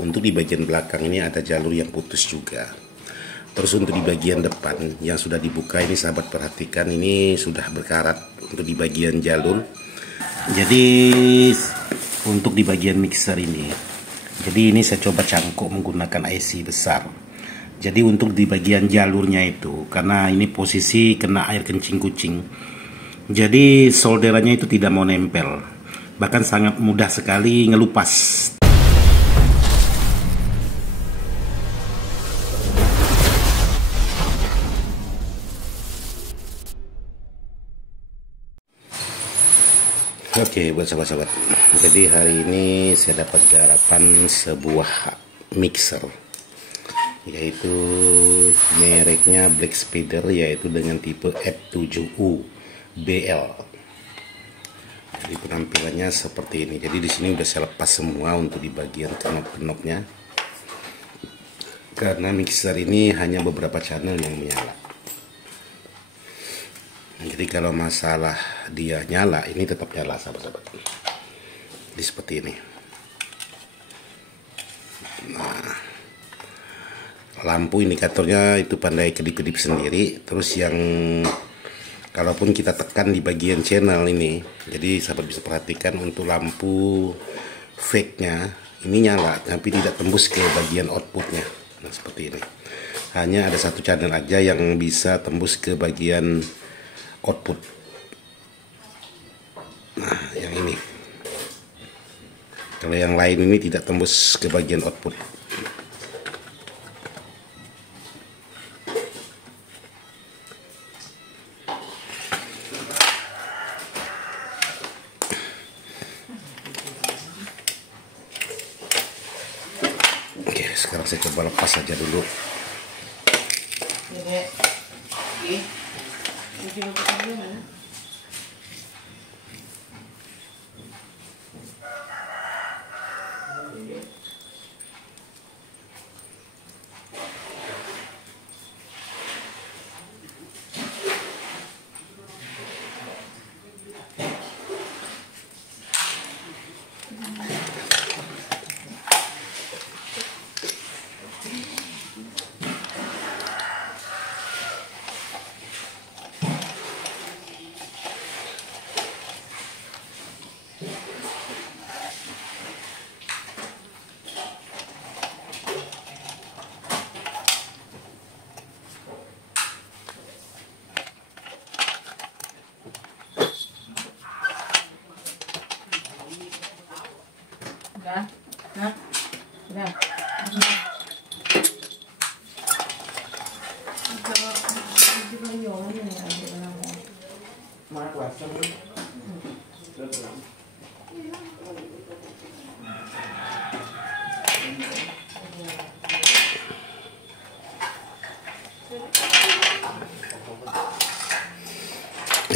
Untuk di bagian belakang ini ada jalur yang putus juga. Terus untuk di bagian depan yang sudah dibuka ini, sahabat perhatikan, ini sudah berkarat untuk di bagian jalur. Jadi untuk di bagian mixer ini, jadi ini saya coba cangkok menggunakan IC besar. Jadi untuk di bagian jalurnya itu, karena ini posisi kena air kencing kucing, jadi solderannya itu tidak mau nempel, bahkan sangat mudah sekali ngelupas. Oke, buat sahabat-sahabat, jadi hari ini saya dapat garapan sebuah mixer, yaitu mereknya Black Spider, yaitu dengan tipe F7U BL. Jadi penampilannya seperti ini. Jadi di sini udah saya lepas semua untuk di bagian knop-knopnya, karena mixer ini hanya beberapa channel yang menyala. Jadi kalau masalah dia nyala, ini tetap nyala sahabat-sahabat. Jadi seperti ini. Nah, lampu indikatornya itu pandai kedip-kedip sendiri. Terus yang kalaupun kita tekan di bagian channel ini, jadi sahabat bisa perhatikan untuk lampu fake-nya ini nyala, tapi tidak tembus ke bagian outputnya. Nah seperti ini. Hanya ada satu channel aja yang bisa tembus ke bagian output. Nah yang ini, kalau yang lain ini tidak tembus ke bagian output. Oke, sekarang saya coba lepas saja dulu.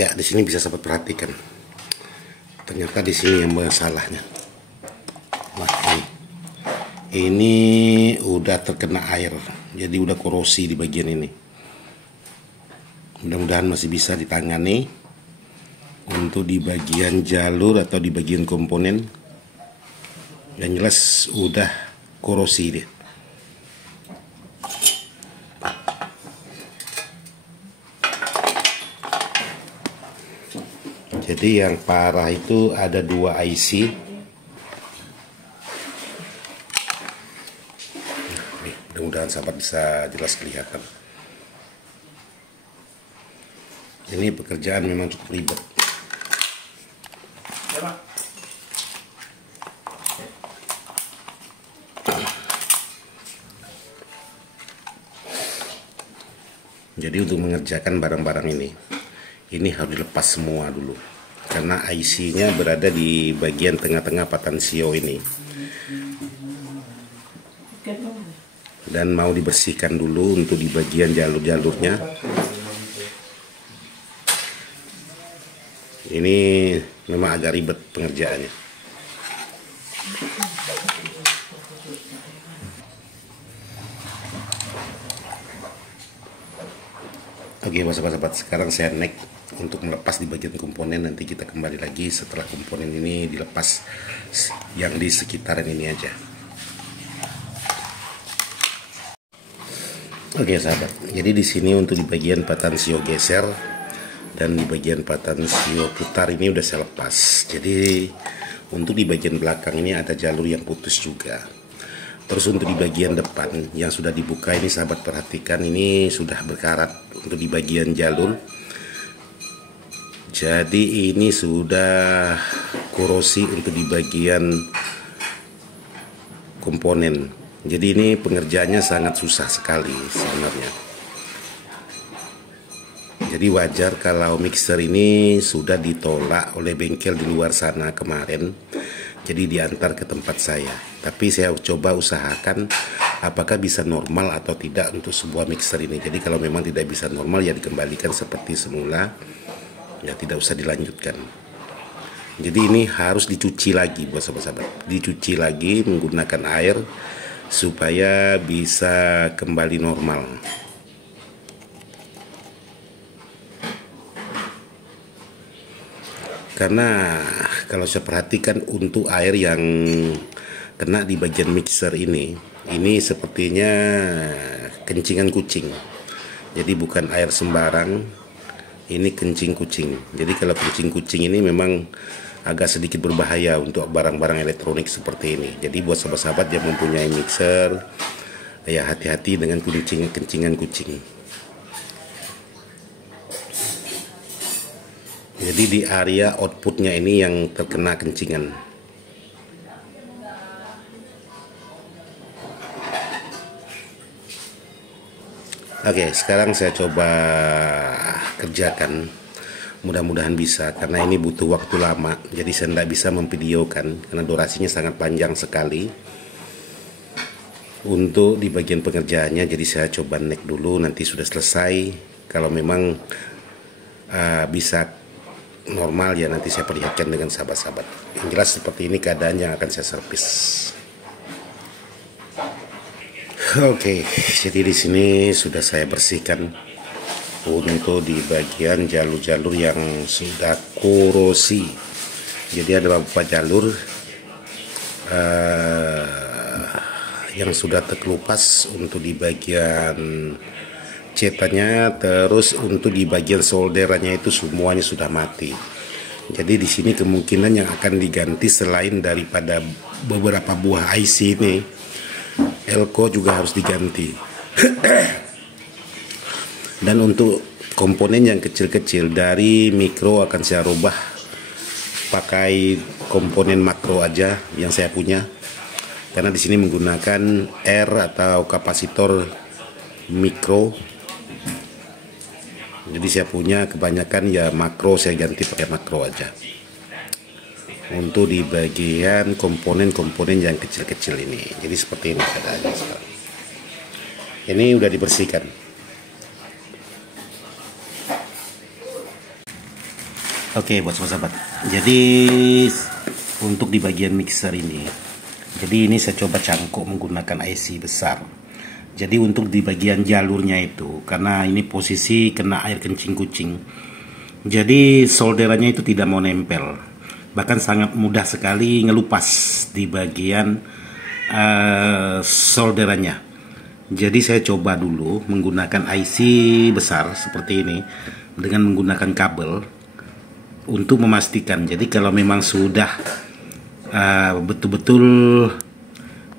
Ya, di sini bisa sahabat perhatikan. Ternyata di sini yang masalahnya. Nah, ini udah terkena air, jadi udah korosi di bagian ini. Mudah-mudahan masih bisa ditangani untuk di bagian jalur atau di bagian komponen. Yang jelas udah korosi dia. Jadi yang parah itu ada dua IC. Mudah-mudahan sahabat bisa jelas kelihatan. Ini pekerjaan memang cukup ribet. Jadi untuk mengerjakan barang-barang ini harus dilepas semua dulu, karena IC-nya berada di bagian tengah-tengah patansio ini, dan mau dibersihkan dulu untuk di bagian jalur-jalurnya. Ini memang agak ribet pengerjaannya. Oke sahabat-sahabat, sekarang saya next untuk melepas di bagian komponen. Nanti kita kembali lagi setelah komponen ini dilepas yang di sekitaran ini aja. Oke sahabat, jadi di sini untuk di bagian patansio geser dan di bagian patansio putar ini udah saya lepas. Jadi untuk di bagian belakang ini ada jalur yang putus juga. Terus untuk di bagian depan yang sudah dibuka ini sahabat perhatikan, ini sudah berkarat untuk di bagian jalur. Jadi ini sudah korosi untuk di bagian komponen. Jadi ini pengerjaannya sangat susah sekali sebenarnya. Jadi wajar kalau mixer ini sudah ditolak oleh bengkel di luar sana kemarin. Jadi diantar ke tempat saya. Tapi saya coba usahakan apakah bisa normal atau tidak untuk sebuah mixer ini. Jadi kalau memang tidak bisa normal ya dikembalikan seperti semula. Ya tidak usah dilanjutkan. Jadi ini harus dicuci lagi buat sahabat-sahabat. Dicuci lagi menggunakan air supaya bisa kembali normal. Karena kalau saya perhatikan untuk air yang kena di bagian mixer ini sepertinya kencingan kucing. Jadi bukan air sembarang, ini kencing kucing. Jadi kalau kencing kucing ini memang agak sedikit berbahaya untuk barang-barang elektronik seperti ini. Jadi buat sahabat-sahabat yang mempunyai mixer, ya hati-hati dengan kencingan kucing. Jadi di area outputnya ini yang terkena kencingan. Oke, sekarang saya coba kerjakan. Mudah-mudahan bisa, karena ini butuh waktu lama. Jadi saya tidak bisa memvideokan karena durasinya sangat panjang sekali untuk di bagian pengerjaannya. Jadi saya coba neck dulu, nanti sudah selesai. Kalau memang bisa normal ya nanti saya perlihatkan dengan sahabat-sahabat. Yang jelas seperti ini keadaan yang akan saya servis. Oke, jadi di sini sudah saya bersihkan untuk di bagian jalur-jalur yang sudah korosi. Jadi ada beberapa jalur yang sudah terkelupas untuk di bagian cetannya, terus untuk di bagian solderannya itu semuanya sudah mati. Jadi di sini kemungkinan yang akan diganti selain daripada beberapa buah IC ini, elko juga harus diganti. Dan untuk komponen yang kecil-kecil dari mikro akan saya rubah pakai komponen makro aja yang saya punya. Karena di sini menggunakan R atau kapasitor mikro. Jadi saya punya kebanyakan ya makro, saya ganti pakai makro aja. Untuk di bagian komponen-komponen yang kecil-kecil ini. Jadi seperti ini keadaannya sekarang. Ini udah dibersihkan. Oke buat sahabat, jadi untuk di bagian mixer ini, jadi ini saya coba cangkok menggunakan IC besar. Jadi untuk di bagian jalurnya itu, karena ini posisi kena air kencing kucing, jadi solderannya itu tidak mau nempel, bahkan sangat mudah sekali ngelupas di bagian solderannya. Jadi saya coba dulu menggunakan IC besar seperti ini dengan menggunakan kabel untuk memastikan. Jadi kalau memang sudah betul-betul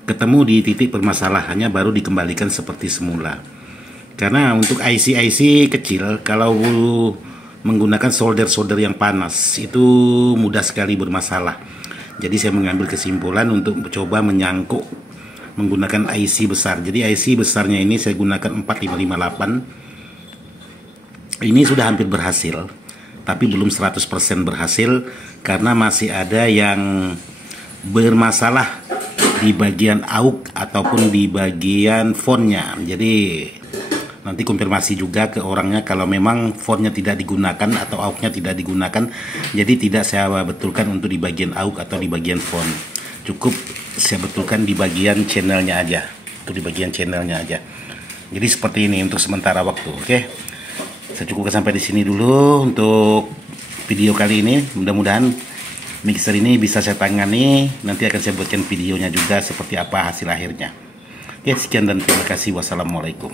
ketemu di titik permasalahannya, baru dikembalikan seperti semula. Karena untuk IC-IC kecil kalau menggunakan solder-solder yang panas itu mudah sekali bermasalah. Jadi saya mengambil kesimpulan untuk mencoba menyangkut menggunakan IC besar. Jadi IC besarnya ini saya gunakan 4558. Ini sudah hampir berhasil, tapi belum 100% berhasil karena masih ada yang bermasalah di bagian AUX ataupun di bagian fontnya. Jadi nanti konfirmasi juga ke orangnya kalau memang fontnya tidak digunakan atau AUX-nya tidak digunakan. Jadi tidak saya betulkan untuk di bagian AUX atau di bagian font. Cukup saya betulkan di bagian channelnya aja. Untuk di bagian channelnya aja. Jadi seperti ini untuk sementara waktu, oke? Saya cukupkan sampai di sini dulu untuk video kali ini. Mudah-mudahan mixer ini bisa saya tangani. Nanti akan saya buatkan videonya juga seperti apa hasil akhirnya. Oke, sekian dan terima kasih. Wassalamualaikum.